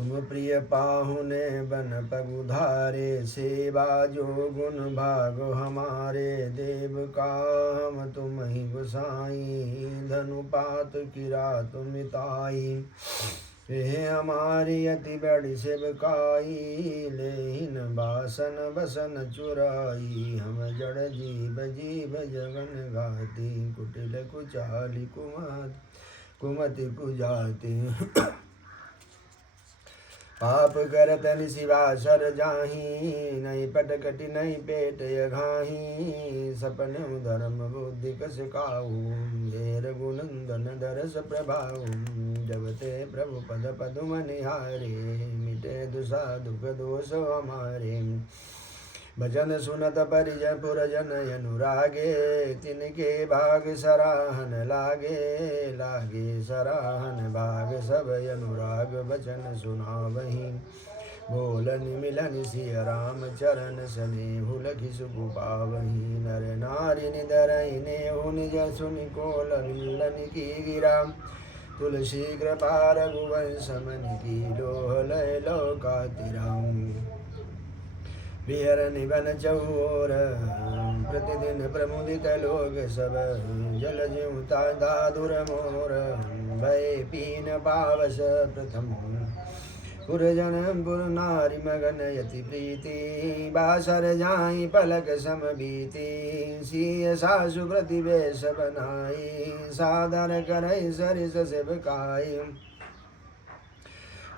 तुम प्रिय पाहुने बन पगुधारे, सेवा जो गुण भाग हमारे। देव का हम तुम ही गोसाई, धनुपात किरात मिताई। ये हमारी अति बड़ी सेवकाई, लेहिन बासन बसन चुराई। हम जड़ जीव जीव जगन गाती, कुटिल कुचाली कुमति कुजाती। पाप करत निशिवा सर जाही, नहीं पटकटि नहीं पेट यघाही। सपने धर्म बुद्धि कस काहू, हे रघुनंदन दरस प्रभाऊ। जब ते प्रभु पद पदुम निहारे, मिटे दुसा दुख दोष हमारे। भजन सुनत परिजन पुरजन अनुरागे, तिनके भाग सराहन लागे। लागे सराहन भाग सब अनुराग, बचन सुनावहीं। बोलन मिलन सिय राम चरण, स्नेहु लखि सुखु पावहीं। नर नारी निधरहि नेहु निज, सुनि को लल्लन की गिरा। तुलसी कृपा रघुवंश मन की, लोह लय लोकातिराम। बिहर निबन चहुर, प्रतिदिन प्रमुदित लोग सब। जल ज्यों दाधुर मोर, भय पीन पावस प्रथम। पुरजन पुर नारी मगन यति प्रीति, बासर जाई पलक सम बीती। सिय सासु प्रतिवेश बनाई, सादर करई सरिस सेवकाई।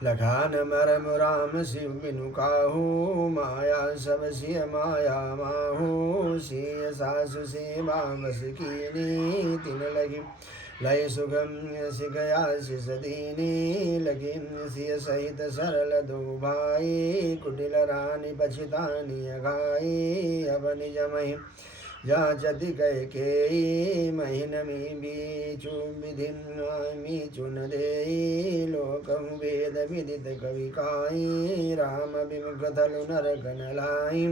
लखान मरम राम शिव बिनु काहू, माया सब सिय माया माहू। सिय सासु सेवा बस कीनी, तिन लगी लय सुगम सिगया शिष दीनी। लगी सिय सहित सरल दो भाई, कुटिल रानी पछितानी अघाई। अब निज महि जाचति कह के, महिन मी बीचु विधि मी चुन देई। लोकहु वेद विदित कवि काई, राम विमुख थलु नर कन लाई।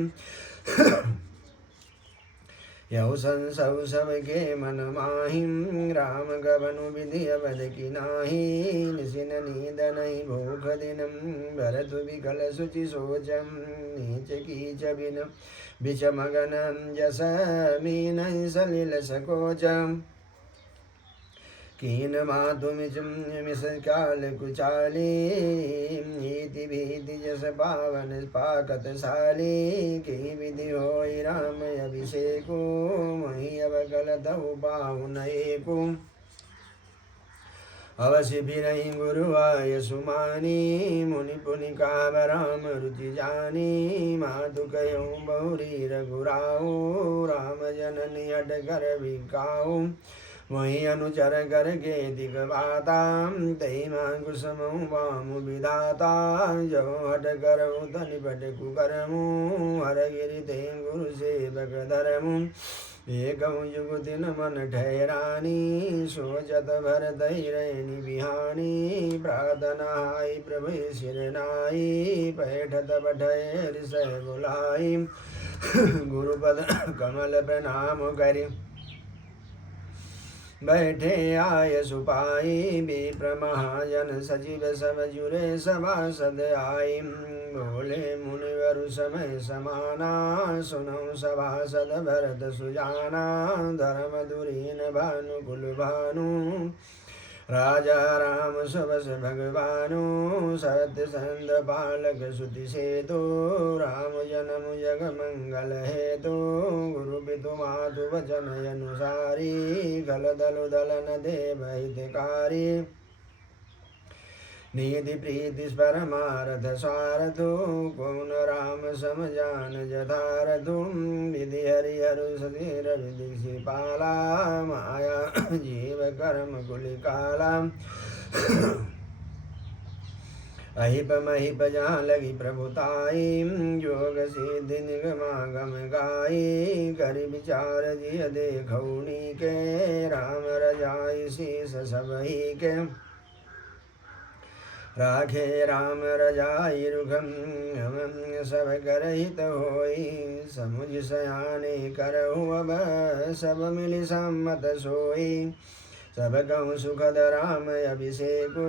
यहु संसव सबके मन माहि, राम गबनु विधि अवध की नाही। निसिन नींद नहीं भूख दिनम, भरत विकल सुचि सोचम। नीच कीच बिन बिच मगन, जस मीन सलिल सकोचम। कीन मातु मिस काल कुचाली, नीति भीति जस पावन पाकत साली। की विधि होई राम अभिषेको, मही अवगल तहु पाहुन एको। अवश्य फिरहि गुरु आय सुमानी, मुनि पुनि काव राम रुचि जानी। मातु कहूँ बहुरी रघुराऊ, राम जननी हट कर बिकाऊ। वही अनुचर करके दिगवाता, तही मांगु समूह वामु विधाता। जो हट करऊ तनि बट कुकरमु, हर गिरि ते गुरु सेवक धरमु। एक युग दिन मन ठहरानी, सोचत भरत रैनी बिहानी। प्रार्थना आई प्रभु सिर नाई, पैठत बठय हृषय बुलाई। गुरुपद कमल प्रणाम करि, बैठे आय सुपाई। विप्र महाजन सचिव सब जुरे सभासद आई। बोले मुनिवर समय समाना, सुनौ सभासद भरत सुजाना। धर्म धुरीन भानुकुल भानु, राजा राम सुबस भगवानु। सत्य संद बालक सुति सेतु, राम जन्म जग मंगल हेतु। गुरु पितु मातु वचन अनुसारी, गल दलु दलन देव हितकारी। निधि प्रीति परमारथ स्वारथु, कौन राम सम जान जथारथु। विधि हरिहरु सधीर विधि पाला, माया जीव कर्म कुलिकाला। अहिप महिप जहाँ लगी प्रभुताई, योग सिद्धि निगमागम गाई। करि विचार जिय देखौनी के, राम रजाई शीस सबही के। राखे राम रजाई रुखम, सब करहित होई। समुझ सयाने करहु अब, सब मिलि सम्मत सोई। सब कहूँ सुखद राम अभिषेको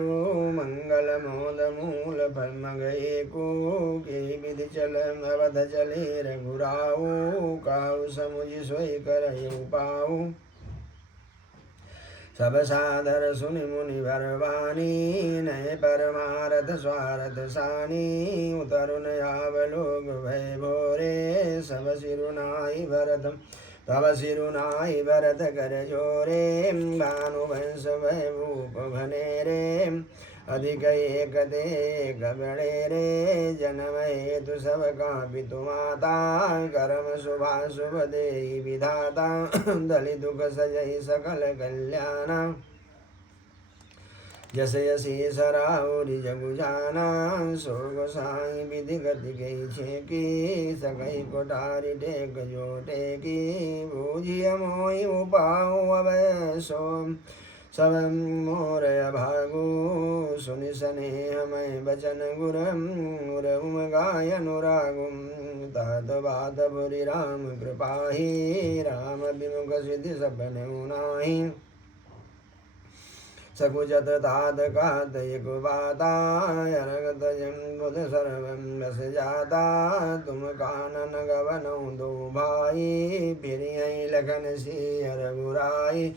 मंगल मोद मूल फल मगएको के विधि चल अवध चले रघुराऊ काऊ समुझ सोई कर पाऊ सब सादर सुनि मुनि भरवानी नय परमारथ स्वारथ सानी उतरुन आवलोक भय भोरे सब सिरुनाई भरत तब सिरुनाई भरत कर जोरे भानुवंश भूप भनेरे अधिक एक देख बड़े रे जन्म हेतु सब कापितु माता कर्म शुभा शुभ देहि विधाता दलि दुख सजहि सकल कल्याण जस यसी सराउरि जगु जाना सो गोसाई विधि गति गई छेकी सकई कोठारी टेक जो टेकी बूझिय मोहि उपाऊ अभय सो सब मोर अभागु सुनि स्नेह मैं बचन गुरम गाय अनुरागुम तात बात बुरी राम कृपाही राम विमुख सिद्धि सपन उनाही सकुचत तात कात एक बाता अनगत जम्बुद सर्वं रस जाता तुम कानन गवनौ दो भाई फिर यही लखन सिंह रघुराई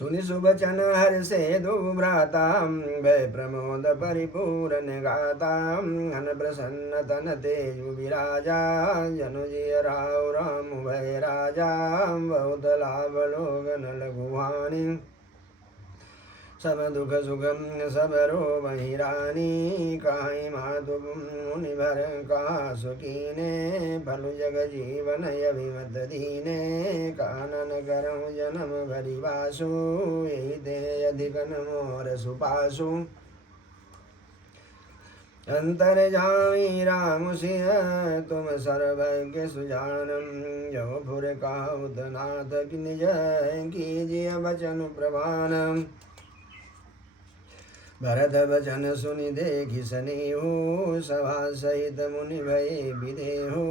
सुनि सुबचन हर्षे दो भ्राता भय प्रमोद परिपूर्ण गाता अन प्रसन्न तन तेजु विराजा जनु जिय राव राम भय राजा बहुत लाभ लोगन लघुवानी सब दुख सुगम सब रो वही रानी काई मातु मुनि भर का सुकीने फलु जग जीवन अभिमत दीने कानन करऊँ जन्म भरि वासु यही ते अधिकन मोर सुपासु अंतर जामी राम सिंह तुम सर्वज्ञ सुजानम जो फुर काउत नाथ निज कीजिए वचन प्रवानम भरत वचन सुनि देखि सनेहु सभा सहित मुनि भय विदेहु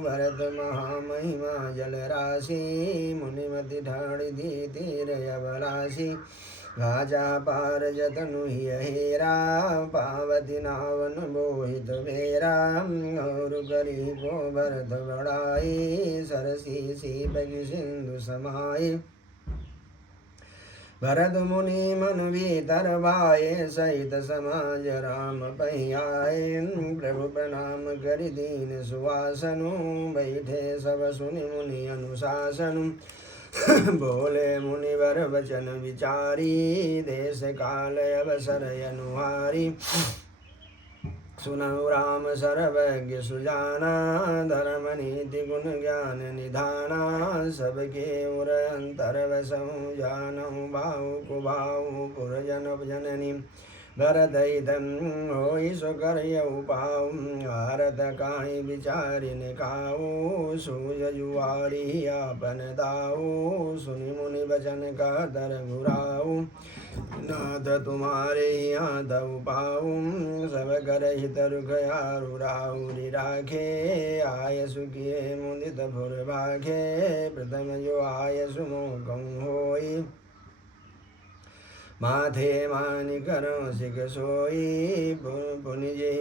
भरत महामहिमा जल राशि मुनिमति ठाणि दी तीर अवराशि राजा पार जतनु ही हेरा पावती नावन मोहित भेरा और करी को भरत बड़ाई सरसी सीपि सिंधु समाई भरत मुनि मन भीतर भाए सहित समाज राम पहियाए प्रभु प्रणाम करि दीन सुवासनु बैठे सब सुनि मुनि अनुशासनु बोले मुनिवर वचन विचारी देश काल अवसर अनुहारी सुनहु राम सर्वज्ञ सुजाना धर्म नीति गुण ज्ञान निधाना सबके उर अंतर वसहु जानहु भाऊ कुभाऊ पुरजन जननी भरत हितम होई सो करयउ पाऊ भारत काहि विचारिन काऊ सूझ जुआरी आपन दाऊ सुनि मुनि वचन का दर घुराऊ नाथ तुम्हारे यहाँ दऊ पाऊ सब कर हित रुख आरु राहुरि राखे आय सुखिए मुदित भुर भाखे प्रथम जो आय सुमोकं होई माथे मानि करो सिख सोई पुनि जे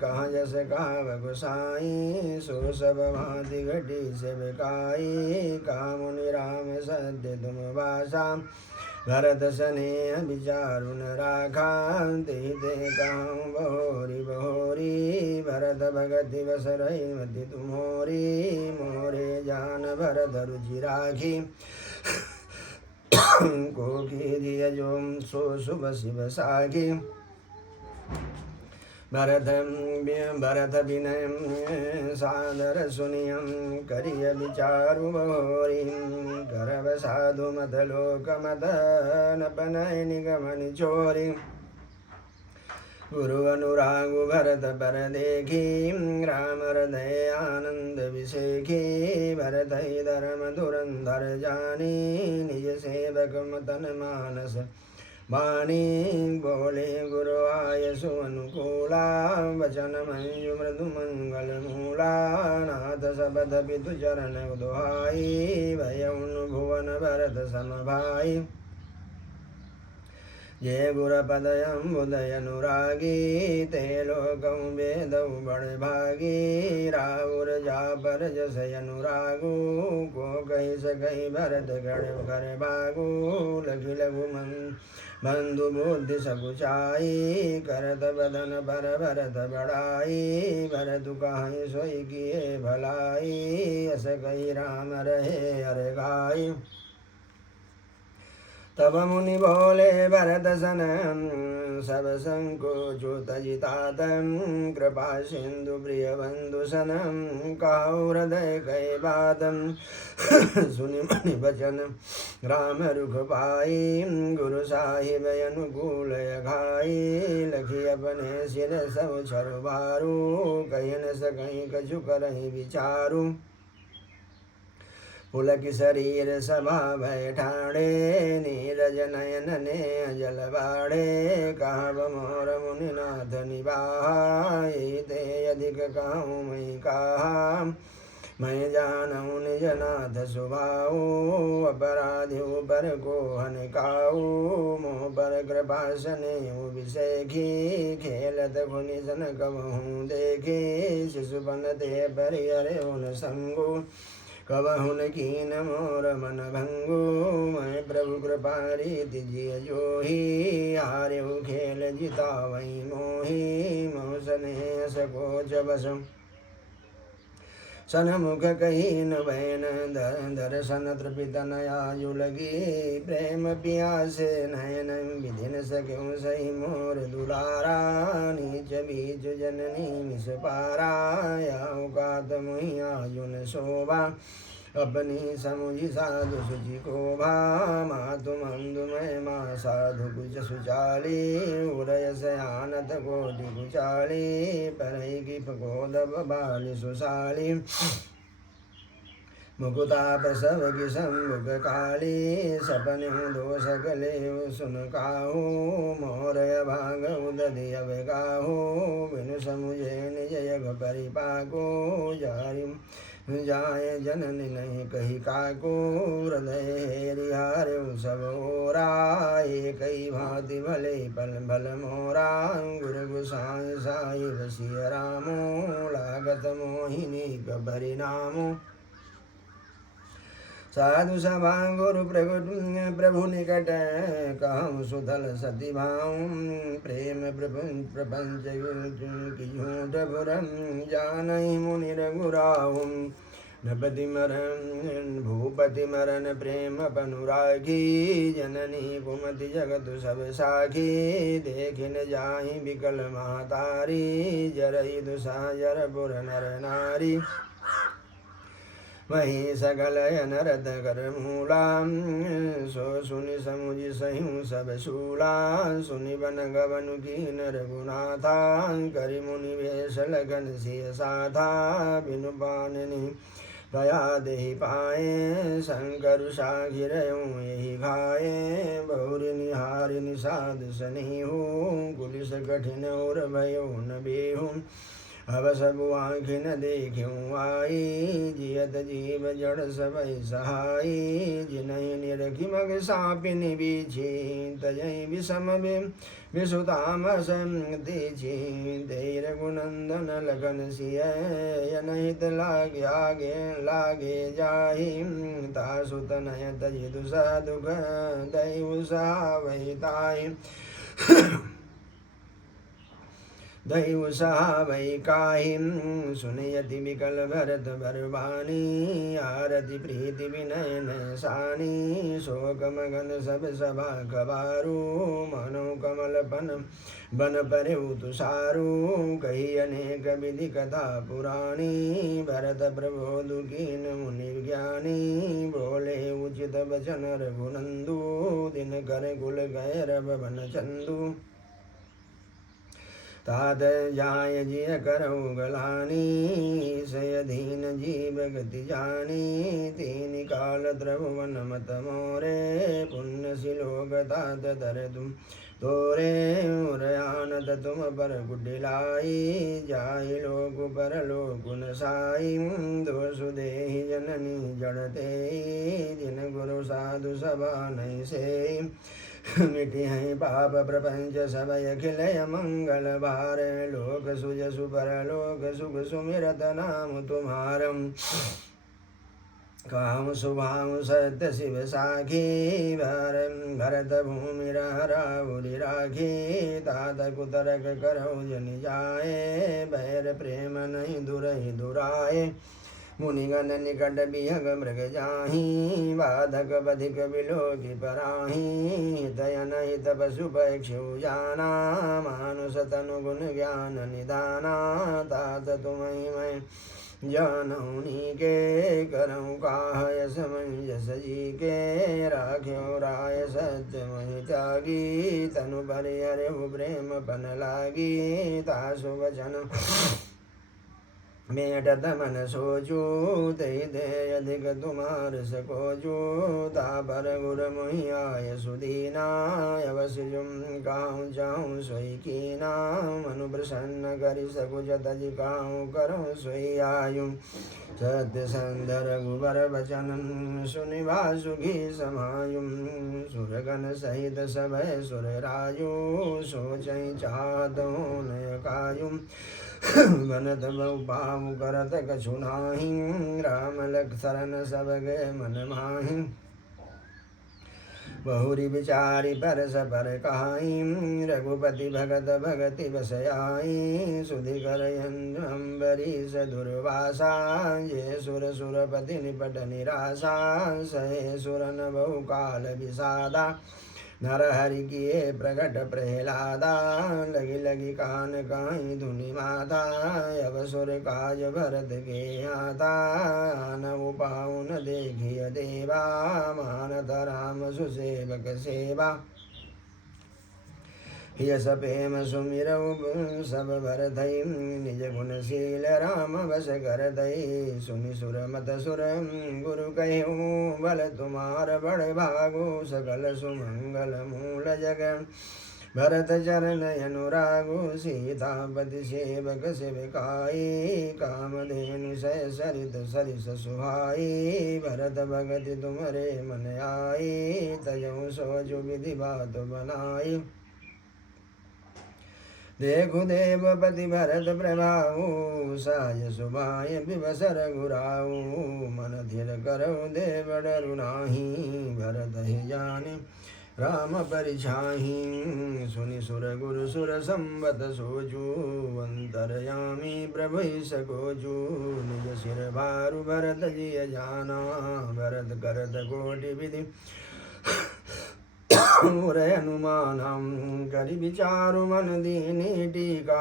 कहाँ जस काव गोसाई सो सब भांति घटी से बिकाई का मुनि राम सत्य तुम भाषा भरत स्नेह विचारु न राखा ते कहूँ बहोरी बहोरी भरत भगति बस रही मति तुम्हारी मोरे जान भरत रुचि राखी को कीजिए जो सो शुभ शिव साखी भरत विनय सादर सुनियम करिय विचारु बहोरी करव साधु मत लोक मत न बनय निगमन चोरी गुरु अनुरागु भरत पर देखी राम हृदय आनंद विषेखी भरत ही धर्म धुरंधर जानी निज सेवक मतन मानस वाणी बोले गुरु आयसु अनुकूला वचन मंजु मृदु मंगल मूला नाथ सबद पितु चरण दुहाई भयउन भुवन भरत सम भाई जय गुरपदयम्बुदय अनुरागी ते लोकं वेदौ बड़ भागी राउर जापर जसय अनुरागु को कहि सकहि भरत गण कर भागु लघु लघु बंधु बुद्धि सकुचाई करत बदन पर भरत बड़ाई भरत कहाई सोई किए भलाई अस कही राम रहे अर गाई तब मुनि बोले भरत सन सब संकोचो तजितातम कृपा सिंधु प्रिय बंधु सनम कहो हृदय कहे बातम सुनि मुनि बचन राम रुख पाई गुरु साहिब अनुकूल घाई लखी अपने सिर सब छरु बारू कही न सकहीं कछु करहीं विचारू पुलक शरीर सभा बैठाड़े नीरज नयन ने जल बाड़े कहब मोर मुनिनाथ निभाए ते अधिक कहूँ मैं कहा मैं जानूँ निज नाथ सुभाऊ अपराधी पर को हनकाऊ मोह पर कृपा सने विषेखी खेलत खुनि सन कबहूँ देखे शिशुपन ते परिहरे उन संगु कबहुन कीन मोर मन भंगु मैं प्रभु कृपा रीति जिय जोही हार्यु खेल जिता वही मोही मोह स्नेह सकोच बस सनमुख कही न बैन दर्शन तृपित नयायु लगी प्रेम पियासे नयन विधि न सक्यों सही मोर दुलारा नीच बीच जननी मिस पारा याऊ कात मुहि आयु न शोभा अपनी समुझी साधु सुचि को भा मातु मंदुमय माँ साधु कुच सुचाली उदय सयानत कोटि कुचाली परई की पकोदब बाली सुशाली मुकुता प्रसव की सम्मुख काली सपने दो सकले सुन काहू मोरय भाग उदधि अब गाहू बिनु समुझे निज यग परिपाको जारी जाय जननी नहीं कही काको हृदय हेरिहार्यु सब ओरा कई भांति भले पल भल मोरा गुरु गुसाई साई रसिय रामो लागत मोहिनी कबरी नामो साधु सभा गुरु प्रभु निकट कहूँ सुधल सती भाऊँ प्रेम प्रपंच जानहि मुनि रघुराऊँ नपति मरण भूपति मरण प्रेम पनुरागी जननी कुमति जगत सब साखी देखिन जाहि विकल महतारी जरहि दुसाजर पुर नर नारी वही सकल अनरत कर मूला सो सुनि समुझि सह्यु सब शूला सुनि बन गवन कीन रघुनाथा करि मुनि वेश लगन सिय साधा बिनु पाननि दया देहि पाए शंकर साघिरयूं यही खाए बहुरि निहारिनि साधु सनेहु कुलिस कठिन और भयो न बेहु अब सब आँखि न देखूँ आई जियत जीव जड़ सबई सहाई जिनहि निरखि मग सापिनि बीछी तजहि विषम विसुतामस दीछी धैर गुनंदन लगन सिय यनहित लागे जाहि तासुत नय तजि दुसा दुख दैव सहावहि ताहि दैव सहावै काहिं सुनयति विकल भरत बरबानी आरति प्रीति विनयन सानी शोक मगन सब सभा कबारू मनो कमल बन परेउ तुषारू कही अनेक विधि कथा पुराणी भरत प्रबोधु कीन मुनि ज्ञानी बोले उचित वचन रघुनंदु दिन कर कुल गैरव बन चंदु तात जाय जिय करौ गलानी सय दीन जीव गति जानी तीन काल त्रिभुवन मत मोरे पुण्य सिलोक तात धर तुम तोरे उरयानत तुम पर गुडिलाई जाहि लोक पर लोकुन साई दोषु देहि जननी जड़ते जिन गुरु साधु सभा नहीं से मिटी है पाप प्रपंच सब अखिलय मंगल भार लोक सुज सुपर लोक सुख सुमिरत नाम तुम्हारम काम शुभाम सत्य शिव साखी भरत भूमि राउरी राखी तात कुतरक करौ जनि जाए बैर प्रेम नहीं दुरहि दुराए मुनिगण निकट बिहग मृग जाहि बाधक बधिक बिलोकी पराहि दयन हित पशु पक्षु जाना मानुष तनु गुण ज्ञान निदाना तात तुम्हि मैं जानौनी के करऊँ काह समंजस जी के राख्यो राय सत्य महि त्यागी तनु परिहर प्रेम पन लागी तासु वचन मेटत मन सोचू ते दे अधिक तुम्हार सकोचू तापर गुर मोहि आय सुदीना अवश्य जुम गाँव जाऊँ सोई कीना मनु प्रसन्न करि सकु जत जिकाऊँ करऊँ सोई आयु सत्य संदर गुबर वचन सुनि वासुकी समायुम सुरगण सहित सभय सुर राजू सोचै चाहतु नय कायुम बनत बहु करत कछु नाही राम लक्ष्मण सब गए मन माहि बहुरी विचारी परस पर कहाई रघुपति भगत भगति बसयाई सुधि करयन अम्बरीश दुर्वासा ये सुर सुरपति निपट निराशा सहे सुरन बहु काल विषादा नर हरि किए प्रकट प्रहलादा लगी लगी कान काई धुनि माता अब सुर काज भरत के आता नव पाउन देखिय देवा मानत राम सुसेवक सेवा यस प्रेम सुमिरऊ सब भरतई निज गुणशील राम बस कर दई सुनि सुर मत सुर गुरु कहूँ बल तुम्हार बड़ भागो सकल सुमंगल मूल जग भरत चरण अनुरागो सीतापति सेवक सेवकाई कामधेनु सह सरित सरिस सुहाई भरत भगति तुमरे मन आई तजऊ सोजु विधि बात बनाई देखु देवपति भरत प्रभाऊ साय सुभाय विवसर गुराऊ मन धीर करऊ देव डरु नाही भरत ही जाने राम परिछाहि सुनि सुर गुरु सुर संबत सोजू अंतरयामी प्रभु सकोजू निज सिर भारु भरत जिय जाना भरत करत कोटि विधि मुरे हनुमानम करि विचारु मन दीनी टीका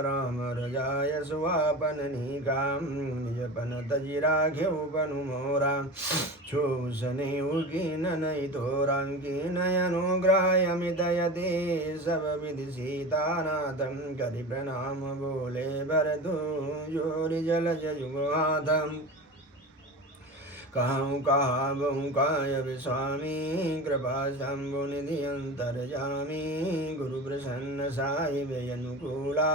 राम रजाय सुवापन निकाम निजपन तजि राख्यौ पनु मोरा छूसने उकीन नहीं तोरा कीन अनुग्राय मितयते सब विधि सीतानाथम करि प्रणाम बोले भरतु जोरि जलज जुगुहाथम कहूँ कहा बहु काय स्वामी कृपा शंभु निधि अंतरजामी गुरु प्रसन्न साहिब अनुकूला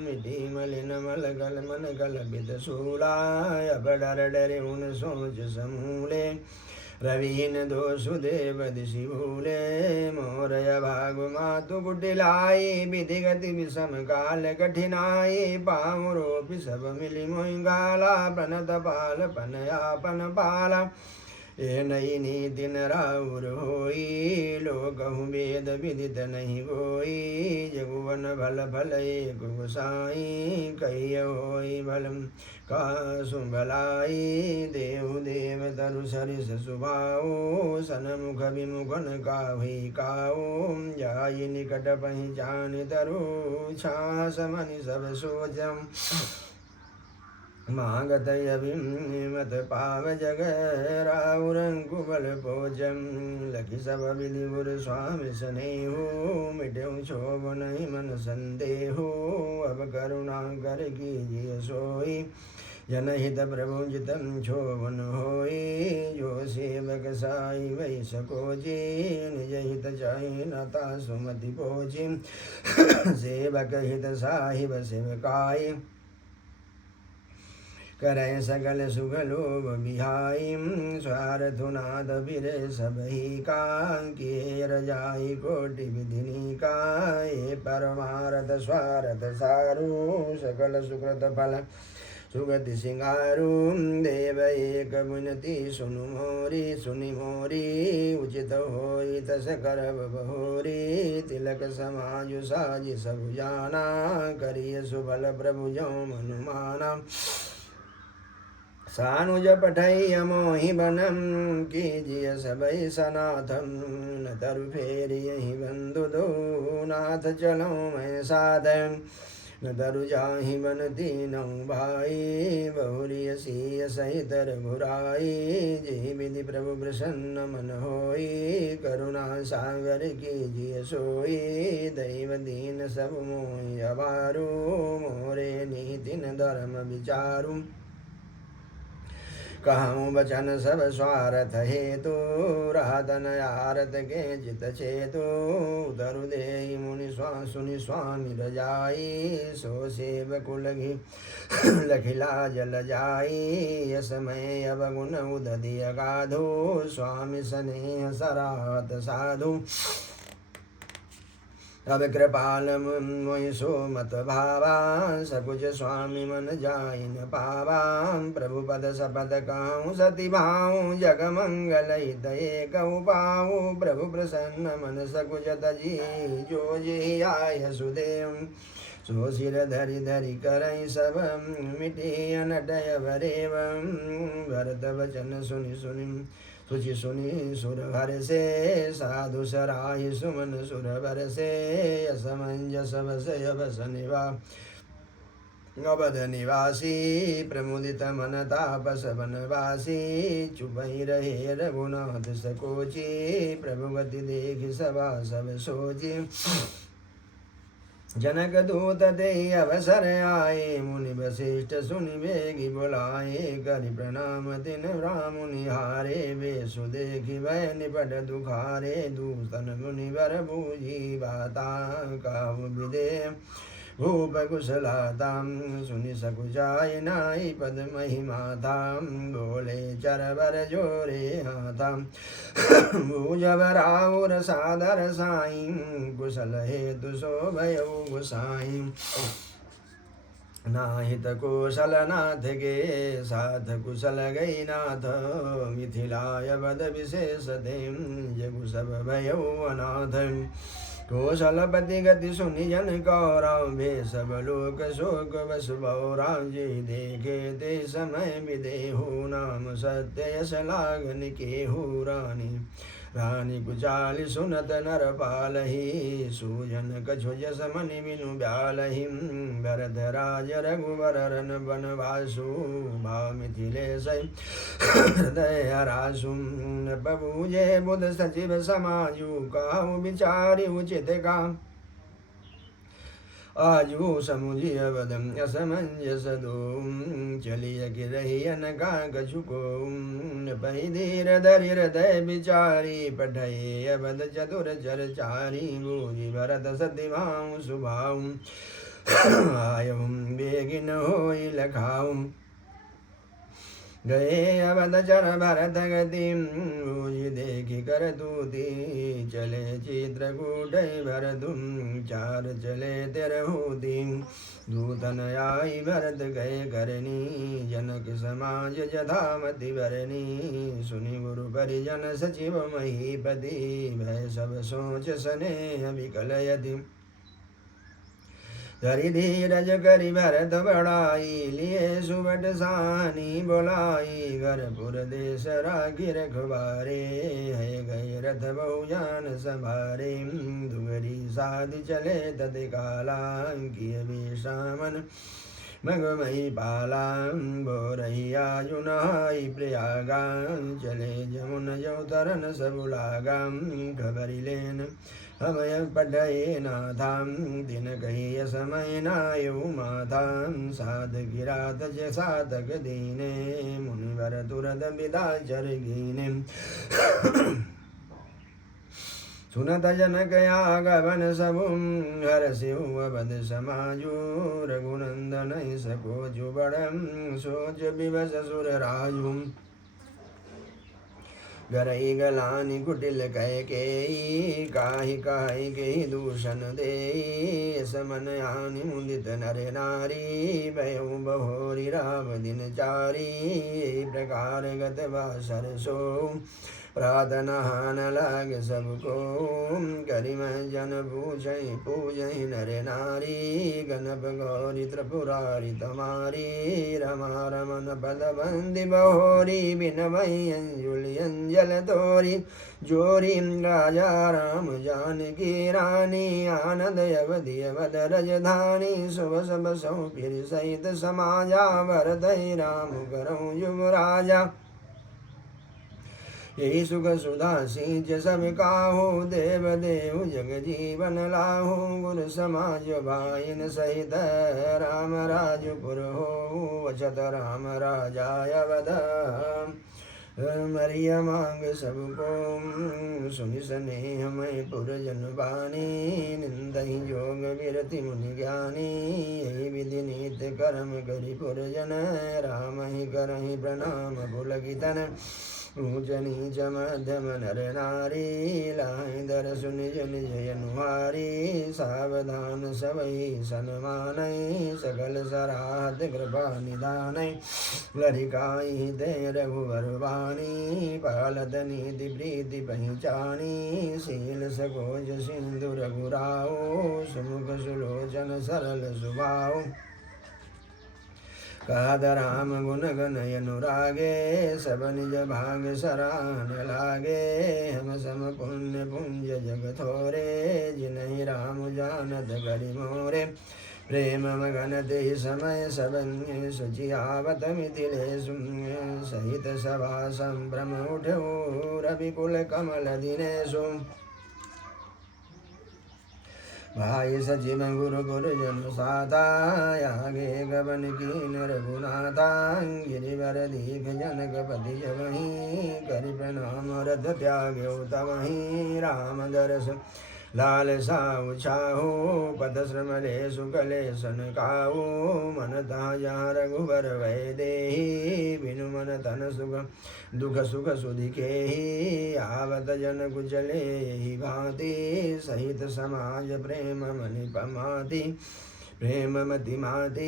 मिटी मलिन मल गल मन गल बिद शूला अब डर डरे उन सोच समूले रवीन दोषुदेव दिशि भूले मोरय भाग मातु कुटिलाई विधि गति विषम काल कठिनाई पामुरोपि सब मिली मोहि गाला प्रणत पाल पनयापन पाला ये नई नीति नराउर होई लोकहु वेद विदित नहीं होई जगुवन भल भल एक गोसाई कही होई भलम कासु भलाई देहु देव तरु सरिस सुभाओ सनमुख विमुखन काहि काओ जाई निकट पहिचान तरु छास मनि सब सोचम मांगत अभिमत पाव जग राउरंकुबल पोजम लखी सब विधि गुरु स्वामी स्नेहो मिट्यु क्षोभ नहीं मन संदेहो अब करुणा कर कीजिए सोई जनहित प्रभु जितम क्षोभन होई जो सेवक साई वै सकोजी निज हित चाहि नता सुमति पोजी सेवक हित साहिब सेवकाई करे सकल सुख लोभ बिहाई स्वार्थुनाथ बिरे सबही का किए रजाई कोटि विधिनी का ये परमारथ स्वार्थ सारू सकल सुकृत फल सुगति सिंगारू देव एक विनती सुनु मोरी उचित होई तस करब बहोरी तिलक समाजु साजि सब जाना करिय सुबल प्रभु जो मनुमाना सानुज पठै मोहि बनम कीजिए सबई सनाथम न तरु फेरि यही बंधु दो नाथ चलो मैं साध न तरु जाहि बन तीनों भाई बहुरिय सिय सहित रघुराई जी विधि प्रभु प्रसन्न मन होई करुणा सागर कीजिए सोई दैव दीन सब मोहि अवारू मोरे नीतिन धर्म विचारू कहूँ बचन सब स्वार्थ हेतु राधन आरत के चित चेतु तरु दे मुनि सुनि स्वामी रजाई सो सेवकु लखिला जल जाई यसमय अवगुण उदधि अगाधु स्वामी स्नेह सराहत साधु अब कृपाल मोहि सो मत भावा सकुच स्वामी मन जाइन पावा प्रभु पद सपद कहूँ सती भाऊँ जग मंगल हित एक पाऊँ प्रभु प्रसन्न मन सकुच तजी जो जी आय सुदेव सो सिर धरि धरि करई सब मिटी अनटय भरेव भरत वचन सुनि सुनि सुचि सुनि सुर भर से साधु सराहि सुमन सुर भर से असमंजस बस बस निवा अवध निवासी प्रमुदित मन तापस वनवासी चुपहि रहे रघुनाथ सकोची प्रभु गति देखि सभा सब सोची जनक दूत दे अवसर आए मुनि वशिष्ठ सुनि बेगी बुलाए करि प्रणाम दिन राम निहारे बेसु देखि भय निपट दुखारे दूतन मुनि वर बूझी बाता काहु विदे भूप कुशलाताम सुनि सकुचाय नाई पद महिमा धाम बोले चरबर जोरे हाथाम भूजबराउर सादर साई कुशल हेतु शोभयउ गुसाई नाहित कुशल नाथ के साथ कुशल गई नाथ मिथिलाय बद विशेष देम जगु सब भयउ अनाथ कौशलपति गति सुनि जन कौराम भे सब लोक शोक बस राम जी देखे ते समय विदेहु नाम सत्य यश लागन केहु रानी रानी कुचाली सुनत नर पालहि सूजन कछु जस मनि बिनु ब्यालहि भरत राज रघुवर रन बनवासु भाव मिथिलेश हृदय हरासु बबूजे बुध सचिव समाजु काहु विचारि उचित काम आजू समुझि अवदम असमंजस दो चलिय गिरहियन का कछुको पहि धीर धरि हृदय विचारी पठये अवध चतुर चर चारी बूझि भरत सति भाऊ सुभाऊ आयु बेगिन होई लखाऊ गए अवध चर भरत गति बूझि देखि कर तूती चले चित्रकूट भरतुम चार चले तेरहूति दूतन आई भरत गए करनी जनक समाज जधामति भरनी सुनि गुरु परिजन सचिव महीपति भय सब सोच स्नेह विकलयति धरि धीरज करि भरत बड़ाई लिए सुबट सानी बोलाई घरपुर देश राखी रखबारे है गए रथ बहुजान संभारे दुगरी साधि चले तत्काला किए विश्रामन मगमही पालां बोरहिया जुनाई प्रयागां चले जमुन जौतरन सबुलागां खबरी लेन हमय पढ़े नाथां दिन कही समय नायु माथां साध गिरात ज साधक दीने मुनिवर तुरद विदा चर गीने सुनत जनक आगमन सबुम हर शिव अवध समाजु रघुनंदन सको जुबड़म सोच विवश सुर राजु गरई गलानि कुटिल कह के काहि काहि के दूषण दे समन आनि मुदित नर नारी भयउ बहोरी राम दिन चारी प्रकार गत बासर सो प्रार्थना न लाग सबको करिम जन पूजहि नर नारी गणप गौरी त्रिपुरारी तमारी रमा रमन पद बंदी बहोरी बिनमय अंजुलि अंजल तोरी जोरी राजा राम जानकी रानी आनंद अवधि अवध रजधानी शुभ सब सौ फिर सहित समाजा भरतहि राम करऊँ युवराजा यही सुख सुधा सिंच सब काहू देव देव जग जीवन लाहू गुर समाज भाइन सहित राम राजपुर हो वचत राम राजाय वद मरिया मांग सबको सुनि स्नेह मैं पुरजन बानी निंदहि जोग विरति मुनि ज्ञानी यही विधि नीत कर्म करि पुरजन राम ही करहि प्रणाम पुलकितन ऊंच नीच मध्यम नर नारी लाहि दरसु निज निज अनुहारी सावधान सबहि सन्मानै सकल सराहत कृपा निधानै लरिकाई दे रघुवर वाणी पालत नीति प्रीति पहचानी शील सकोज सिंधु रघुराओ सुमुख सुलोचन सरल सुभाओ कहत राम गुण गण अनुरागे सब निज भाग सराहन लागे हम सम पुण्य पुंज जग थोरे जिनहि राम जानत करि मोरे प्रेम मगन ते समय सब सुचियावत मिथिलेशु सहित सभा संभ्रम उठो रविकुल कमल दिनेशु भाई सचिव गुरु गुरुजन साता आगे गबन कीन रघुनाथा गिरिवर दीघ जनक पति जबहि करि प्रणाम रथ त्याग्यो तमहि राम दरस लाल साहु छाहु पद श्रमले सुकले सन काहु मन ताजा रघुबर वै देहि बिनु मन तन सुख दुख सुख सुधिकेहि आवत जन कुचले ही भांति सहित समाज प्रेम मनि पमाति प्रेम मति माति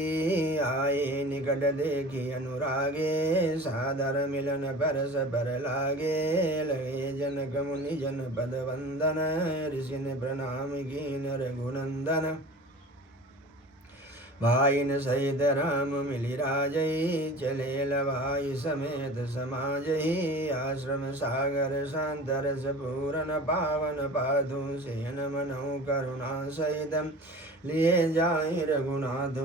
आए निकट देखी अनुरागे सादर मिलन परस पर लागे लगे जनक मुनि जन पद वंदन ऋषि ने प्रणाम कीन रघुनंदन भाइन सहित राम मिलि राजै चले लवाई समेत समाजहि आश्रम सागर शांत रस पूरन पावन पाधु सेन मनौ करुणा सहित लिए जाहि रघुनाथ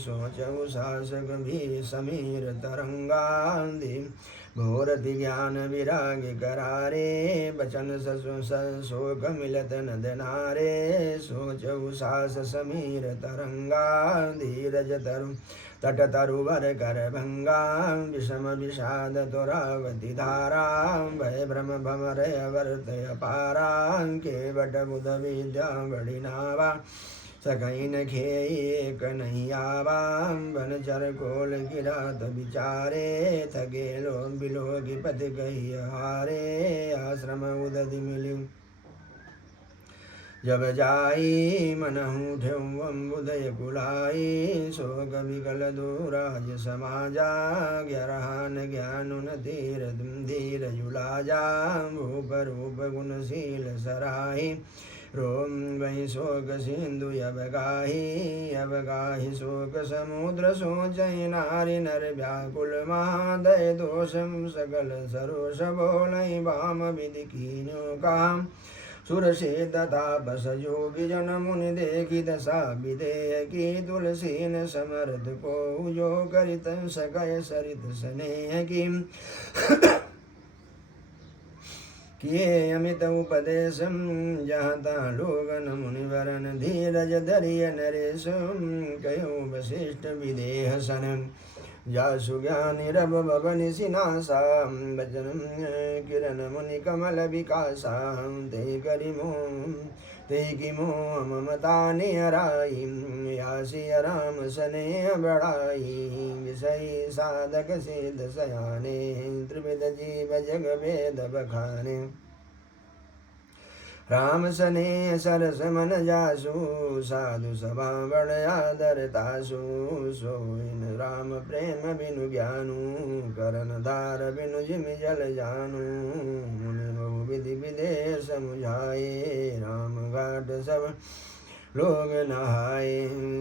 सोचौ सास गंभीर समीर तरंगांधि घोरति ज्ञान विराग करारे बचन शोक मिलत नद नारे सोचौ सास समीर तरंगा धीरज तरु तट तरुवर कर भंगा विषम विषाद तुरावती धारा भय भ्रम भमरय वर्तय पारा केवट बुध विद्या बड़ी नावा सकैन खेई एक नहीं आवा बन चर कोल गिरात विचारे थगे लो बिलोगी पद गई हारे आश्रम उदधि मिली जब जाई मनहु ठेउदय कुलाई शोक विकल दूराज समाजा ग्यारहान ज्ञानुन धीर धीर जुलाजा भूप रूप गुणशील सराही रोम वही शोक सिंधु अब गाही शोक समुद्र सोचहि नारी नर व्याकुल महादय दोषम सकल सरोष बोलहि वाम विधि कीन्यो काम सुरसिद्ध तापस योगी जन मुनि देखी दशा विदेह की तुलसी न समर्थ को जो करित सकय सरित स्नेह की किए अमित उपदेश जहाँ तहाँ लोगन मुनिवरन धीरज धरिय नरेश कयो वशिष्ठ विदेह सन जासु ज्ञानी रब भवन सिनासा वचन किरण मुनि कमल विकासा ते करिमो ते किमो ममता निहराई यासी राम स्नेह बढ़ाई विषय साधक सिद्ध सयाने त्रिविध जीव जग वेद बखाने राम स्नेह सरस मन जासु साधु सभा बड़ आदर तासु सोइन राम प्रेम बिनु ज्ञानु करन धार बिनु जिम जल जानु मुनि बहु विधि विदेश समुझाए राम घाट सब लोग नहाए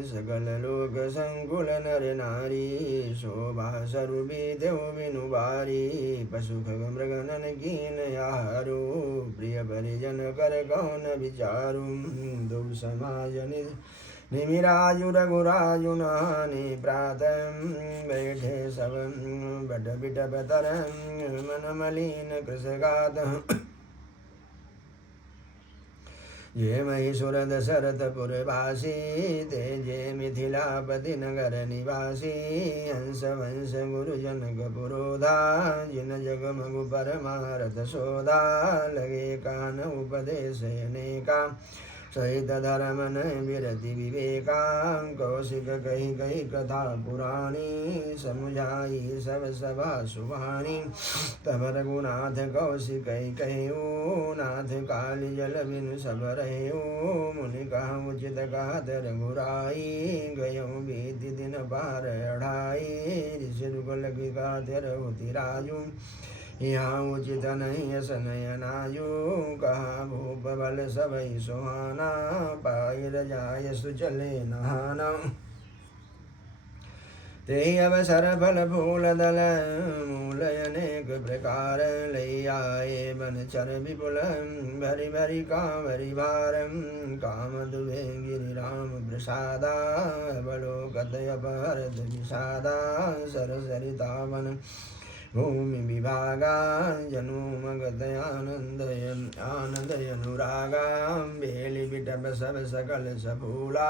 सकल लोक संकुल नर नारी शोभा स्वरूपी देव बिनु बारी पशु खग मृगनन कीन यारो प्रिय परिजन कर कौन विचारु दुर् समाज निमिराजु रघुराजु नानी प्रातः बैठे सब बट बिटप तर मन मलिन कृषगात ये महिषुर दशरथपुरवासी ते जे मिथिलापति नगर निवासी हंस वंश गुरु जनक पुरोधा जिन जग मगु परमारथ शोधा लगे कान उपदेश अनेका सहित धर्म न विरति विवेका कौशिक कही कही कथा पुराणी समुझाई सब सभा सुभानी तब रघुनाथ कौशिक कही नाथ काली जल बिनु सब रहे मुनि कहा उचित कहत रघुराई गयो बीति दिन पार अढ़ाई ऋषि रुगल की गाथर होती राजू यहाँ उचित नहीं सनयनायु कहा भूप बल सबई सुहाना पायर जाय सुचले नहाना ते अवसर फल फूल दल मूल अनेक प्रकार ले आए बन चर विपुल भरी भरी कांवरी भार काम दुबे गिरि राम प्रसादा बलो कतय अपहरत विषादा सरसरिता वन भूमि विभागा जनु मगध आनंदय अनुरागा बेली बिटप सब सकल सफूला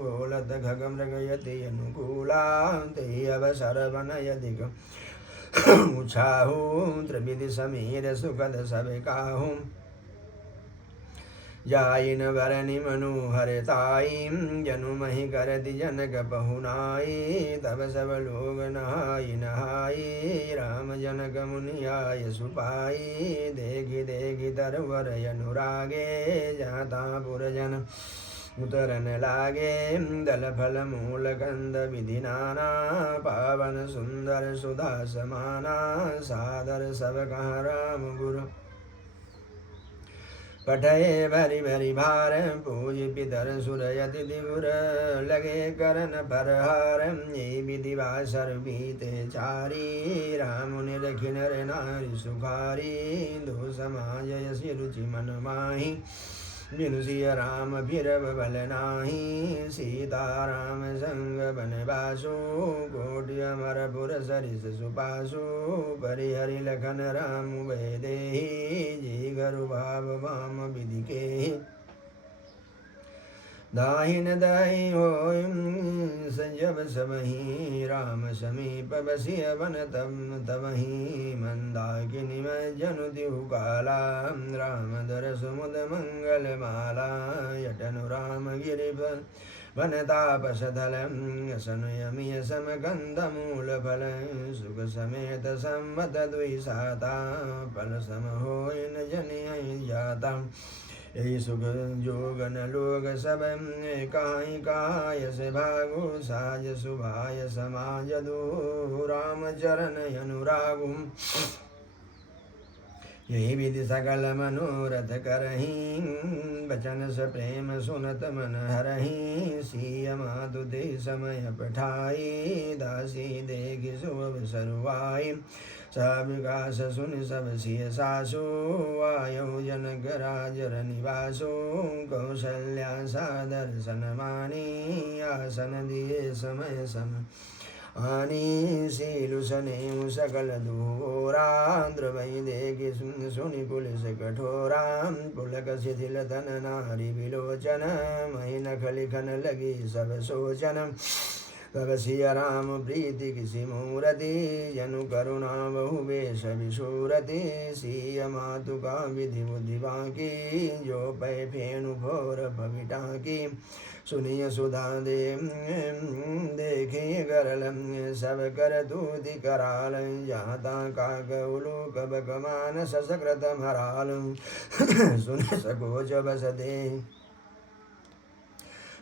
बोलत खग मृगयति अनुकूला ते अवसर बनयधिक उछाहू त्रिविधि समीर सुखद सब काहू जाइन वरनि मनोहरताई जनु मही करति जनक पहुनाई तब सब लोग नहाई नहाई राम जनक मुनि आय सुपाई देखि देखि तरवर अनुरागे जाता पुरजन उतरन लागे दल फल मूल कंद विधि नाना पावन सुंदर सुधा समाना सादर सब कहा राम गुरु पठये भरी भरी भार पूज पितर सुर यति दिवुर लगे करन परहार ये विधि वासर बीते चारी राम निरखि नर नारी सुखारी दो समाज यसी रुचि मन माही बिनु सिय राम फिरब बल नाही सीता राम संग बनवासु कोटि अमरपुर सरिस सुपासु परिहरि लखन राम भय देहि जी गरु भाव वाम विधि के दाहिन दाई होय संजब सबहि राम समीप बसिय वन तबहि मंदाकिनी में जनु दिहु काला राम दर सुमुद मंगल माला यटनु राम गिरि वन तापस धल सनयमिय समगंध मूल फल सुख समेत संवत द्विसाता फल सम होय न जनि जाता यही सुख जोगन लोग सब काहि काय से भागु साज सुभाय समाज दो राम चरण अनुरागु यही विधि सकल मनोरथ करही बचन स प्रेम सुनत मन हरही सिय मातु दे समय पठाई दासी देगी सुअवसर वाई सब विकास सुन सब सिय सासु आयो जनक राजर निवासो कौशल्या सादर्शन मानी आसन दिए समय सम आनी शीलुसने सकल दूरा द्रवई देगी सुनि पुलिस कठोरा पुलक शिथिल तन नारी विलोचन मही नख लिखन लगी सब सोचन तब सिया राम प्रीति किसी मूरति जनु करुणा बहु वेश विशूरति सिय मातु का विधि बुद्धि बाकी जो पै फेणु भोर भविटाकी सुनिय सुधा दे देखे गरल सब कर दूधि कराल जाता काक उलूक बकमान ससकृत मराल सुन सकोच बस दे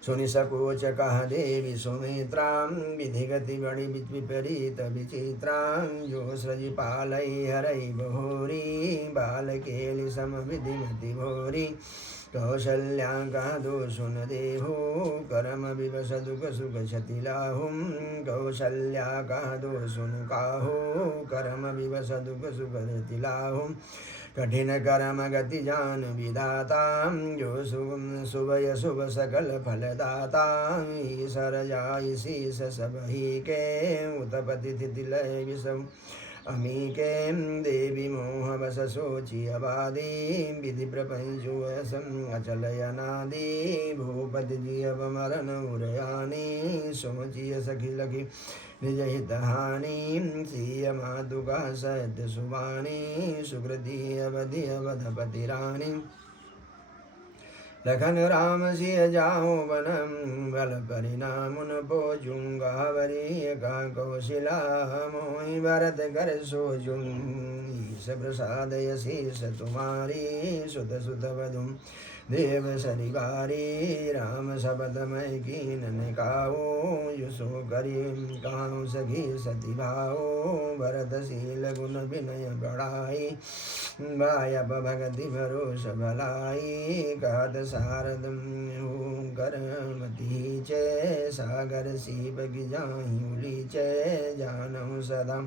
सुनि सकोच कह देवी सुमित्रां विधिगति बड़ी विपरीत विचित्रां जो सृजि पालई हरई बहोरी बाल केलि सम विधिमति भोरी कौशल्या का दो सुन देहो करम विवश दुख सुख क्षति लाहुम कौशल्या का दो सुन काहो करम विवश दुख सुख क्षति लाहुम कठिन कर्म गति जान विधाता जो शुभ शुभ सकल फलदाता ईश्वर जाय शीस सब ही के उत्पत्ति तिथि लय विषम अमी के देवी मोह बस सोची अबादी विधि प्रपंचु अचल अनादि भूपति जी अब मरण उरयानी सोचिय सखी लखी निज हित हानि सिय मातु का सत्य सुबानी सुकृति अवधि अवधपति रानी लखन राम सिय जाओ वनम बल परिणामुन पोजुंगा वरीय का कौशिला मोहि भरत कर सोजुं ईश प्रसादय शीस तुम्हारी सुत सुत वधुम देव सरिवारी राम शब्द मैं कीन काओ युसो करी काऊ सखी सती भाओ भरत शील गुण विनय बढ़ाई बायप भगति भरोस भलाई कहत शारदम करमती चे सागर सीप की जाही चे जानहु सदा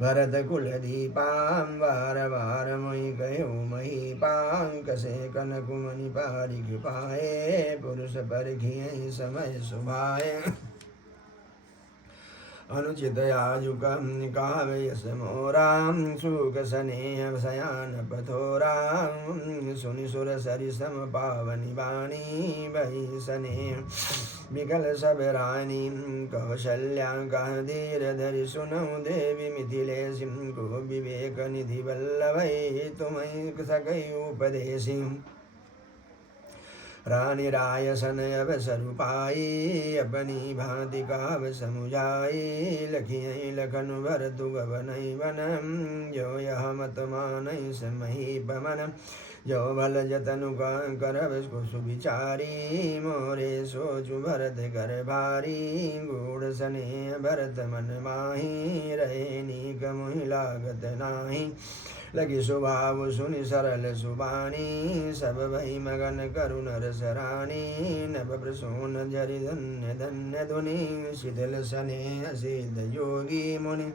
भरत कुल दीपां बार बार मई गयो मही पांक से कनकुमनि पारिख पाए पुरुष परखिए समय सुभाए अनुचित आजुकम काव्यस मोराम सुख स्नेह सयान पथोराम सुनि सुर सरि सम पावनि वाणी बहि स्नेह विकल सब रानी कौशल्या का धीर धरि सुनऊ देवी मिथिलेशि को विवेक निधि वल्लभै तुम्हें सकई उपदेशि रानी राय सन अवसर पाई अपनी भांति काव समुझाई लखियई लखन भर दुगवनई वनम जो यह मत मानई समही पमन जो भल जतनु करब को सुविचारी मोरे सोचु भरत कर भारी गूढ़ स्नेह भरत मन माही रहे नीक मुहि लागत नाही लगी स्वभाव सुनि सरल सुबानी सब भई मगन करुण रस रानी नभ प्रसून जरि धन्य धन्य धुनि शिथिल स्नेह सिद्ध योगी मुनि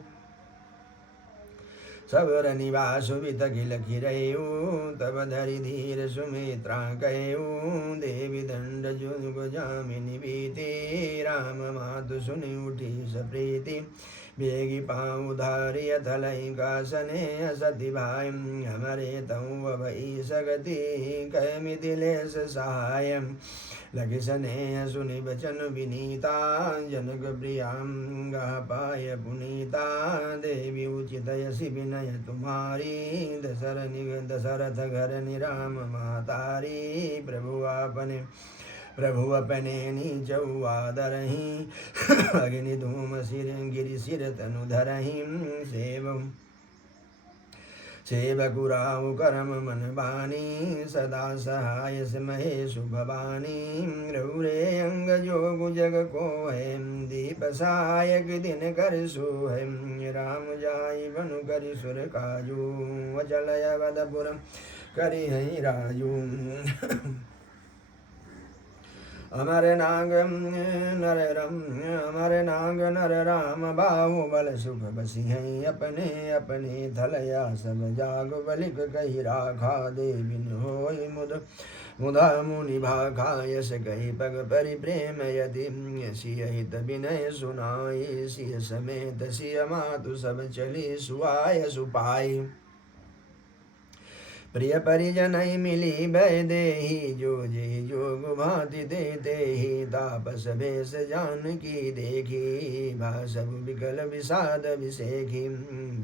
सबर निवास वित खिल खिरयु तब धरि धीर सुमित्रा कहु देवी दंड जुग जामिनी बीती राम मातु सुनि उठी सप्रीति बेगी पाँव धारिय थलई का स्नेह सती भाई हमारे तऊ भई सकती कह मिथिलेश सहाय लगे स्नेह सुनि बचन विनीता जनक प्रियांगा पाय पुनीता देवी उचित यसी विनय तुम्हारी दशरथ घर निराम महतारी प्रभु अपने नीचौ आदरहि अग्नि धूम सिर गिरि सिर तनु धरहि सेवकुराउ करम मन बानी सदा सहाय महे शुभवानी रौरे अंग जोग जग को है दीप सहायक दिन कर सोहम राम जाई बनु करि सुर काजू अचल अवधपुर करि हई राजू अमर नाग नर राम बाहुबल सुख बसी हैं अपने अपने थलया सब जाग बलिक कही राखा देविन होई मुदा मुनि भाखा यस कही पग परि प्रेम यदि सिय हित विनय सुनाई सिय समेत सिय मातु सब चली सुआय सुपाई प्रिय परिजन मिली भय देहि जो जे जोग भांति देते ही तापस भेष जानकी देखी भाषव विकल विषाद विषेखी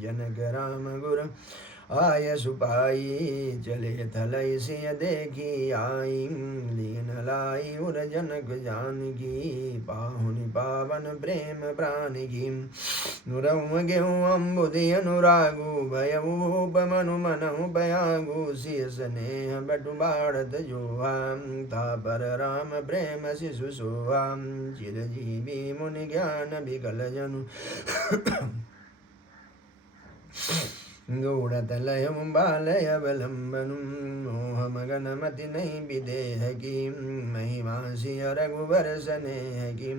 जनक राम गुर आय सुपाई चले थलई सिय देखी आई लीन लाई उर जनक जानकी पाहुनि पावन प्रेम प्राण की नुरऊ गेहूँ अम्बुदि अनुरागु भयऊप मनु मनहु पयागु सिय स्नेह बटु बाढ़त जोहाम था पर राम प्रेम शिशु सोहाम चिरजीवी मुनि ज्ञान विकल जनु गूढ़त लय बालय अवलंबनु मोह मगन मति नहीं विदेह की महिमा सिय रघुवर स्नेह की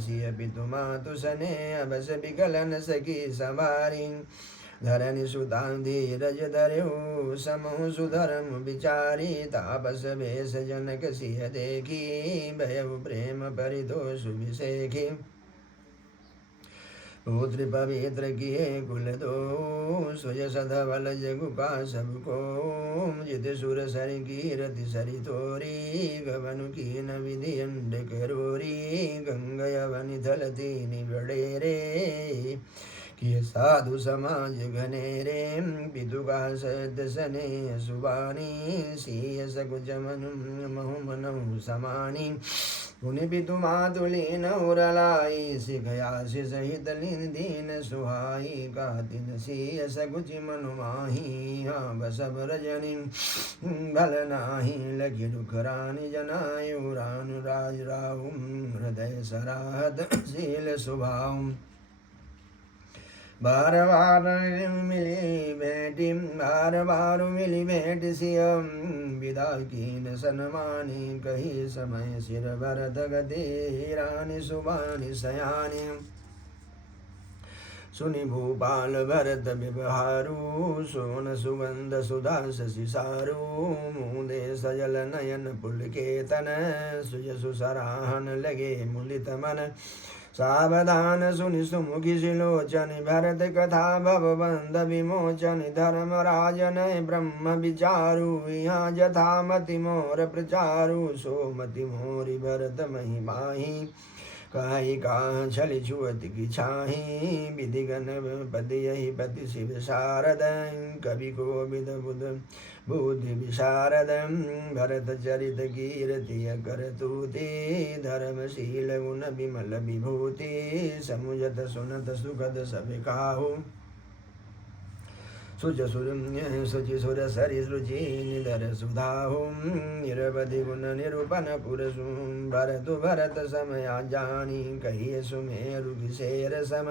सिय पितु मातु स्नेह बस विकलन सकी सवारी धरनि सुता धीरज धरऊ समूह सुधर्म विचारी तापस भेष जनक सिय देखी भयउ प्रेम परितोष विषेखी पुत्र पवित्र किए कुल दो सुय सधवल जगु का सबको जित सुर सर कीरति सरि तोरी गवनु कीन विधि अंड करोरी गंगयवनि थलती निबड़े रे कि साधु समाज घनेरे पितुका सद सने सुबानी सीय सकुच मनु महु मनहु समानी पुनि पितु मातुलीन उरलाई सिखयासि सहित लीन दीन सुहाई कातिन सीय सकुचि मनु माही हाँ बसब रजनी भल नाही लखि दुख रानी जनायु रानु राज राहु हृदय सराहत शील सुभाव बार बार मिली भेंट सिय विदा कीन सन्मानी कही समय सिर भरत गति रानी सुबानी सयानी सुनि भूपाल भरत व्यवहारु सोन सुगंध सुधा शशिसारु मुदे सजल नयन पुलकेतन सुय सुसराहन लगे मुलित मन सावधान सुनि सुमुखि सिलोचन भरत कथा भवबंध विमोचन धर्म राजन ब्रह्म विचारु यहाँ जथामति मोर प्रचारु सोमति मोरि भरत महिमाही काहि कहाँ छल छुअत की छाही विधिगण पद यही पति शिव शारद कवि कोविद बुध बुद्धि विशारद भरत चरित कीर्ति कर तूति धर्मशील गुण विमल विभूति समुझत सुनत सुखद सब काहू सुच सुचि सुर सरि सुचि निधर सुधाहु निरवधि गुण निरूपण पुरसु भरतु भरत समया जानी कहिए सुमेरु विशेर सम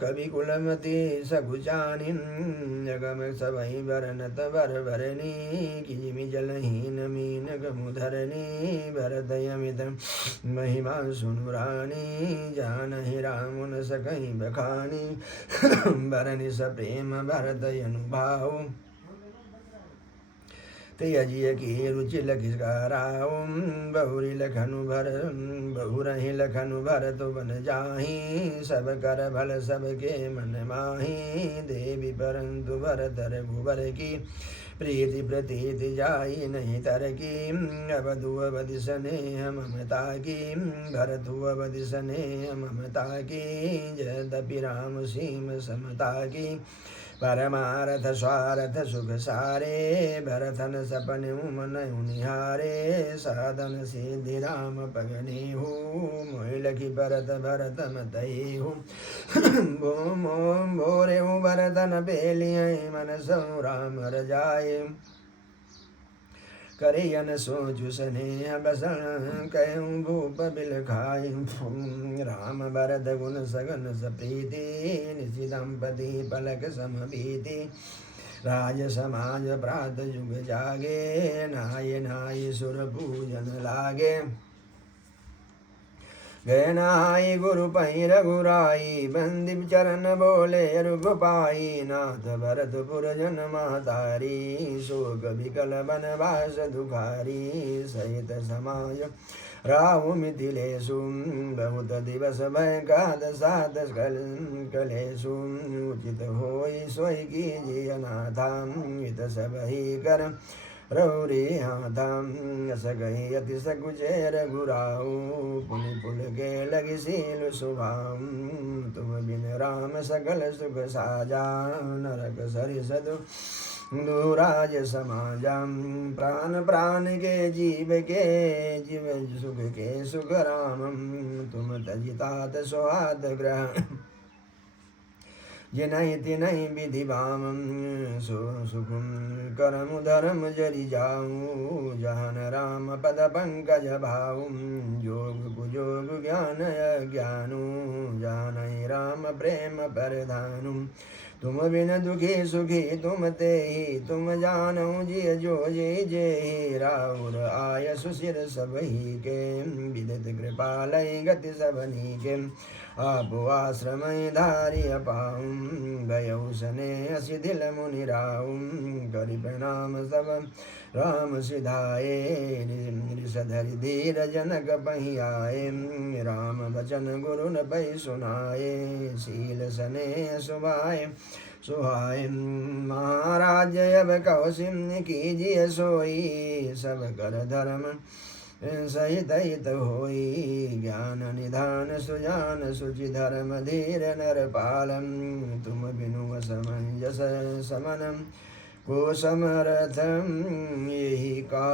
कवि कुलमति सकुचानी जगम सबहि बरनत बर भरनी किजिमि जलहीन मीन गमुधरनी भरत यमित महिमा सुनुरानी जानहि रामुन सकहि बखानी भरनि सप्रेम भरत अनुभाव त्यजिय की रुचि लखिसकाराओ बहुरी लखनु भर बहुरहि लखनु भरत बन जाही सब कर भल सबके मन माही देवी परंतु भरत रघुबर की प्रीति प्रतीति जाई नहीं तर की अवधु अवधि स्नेह ममता की भरतु अवधि स्नेह ममता की यद्यपि राम सीम समता की परमारथ स्वारथ सुख सारे भरतन सपने मन निहारे साधन सिद्धि राम पगने हो मोहि लखि भरत भरत मतये हो भोरे हो भरतन बेलिय मन सौ राम रजाए करियन सोचु स्नेह बसन कहूँ भूप बिल खाई राम भरत गुण सगन सप्रीति निशि दंपति पलक समबीति राज समाज प्रात युग जागे, नाय नाय सुर पूजन लागे। गए नाई गुरु पै रघुराई, बंदी चरण बोले रघुपाई। नाथ भरतपुर जन महतारी, शोक विकल बनवास दुखारी। सहित समाज राहु मिथिलेषु, बहुत दिवस भय गाद साध कलेषु। उचित होई सोई कीजिए अनाथा, हित सब ही कर रौरी हाथम। सगहि अति सकुचे रघुराऊ, पुनि पुल के लगी सील सुभाऊ। तुम बिन राम सकल सुख साजा, नरक सरिसदु दुराज समाजम। प्राण प्राण के जीव सुख के सुख रामम। तुम तजितात स्वाद ग्रह, जिनहि तिनहि विधि वामं। सुखम करम धर्म जरि जाऊं, जहन राम पद पंकज भाऊं। योग कुयोग ज्ञान अज्ञानु, जानहि राम प्रेम परधानु। तुम बिन दुखी सुखी तुम तेहि, तुम जानऊ जिय जो जेहि। राउर आय सुशिर सबहि के, विदित कृपालय गति सबनी के। आपो आश्रम धारिय पाऊं, भयउ सने शिथिल मुनि राऊं। करि प्रणाम सब राम सिधाए, निषधरि धीर जनक पहि आए। राम बचन गुरु न पै सुनाए, शील सने सुभाए सुहाय। महाराज अब कौशिन कीजिए सोई, सब कर धर्म सहित हित होई। ज्ञान निधान सुजान सुचि धर्म धीर नर पालम। तुम बिनु असमंजस समनम, को समर्थम यही का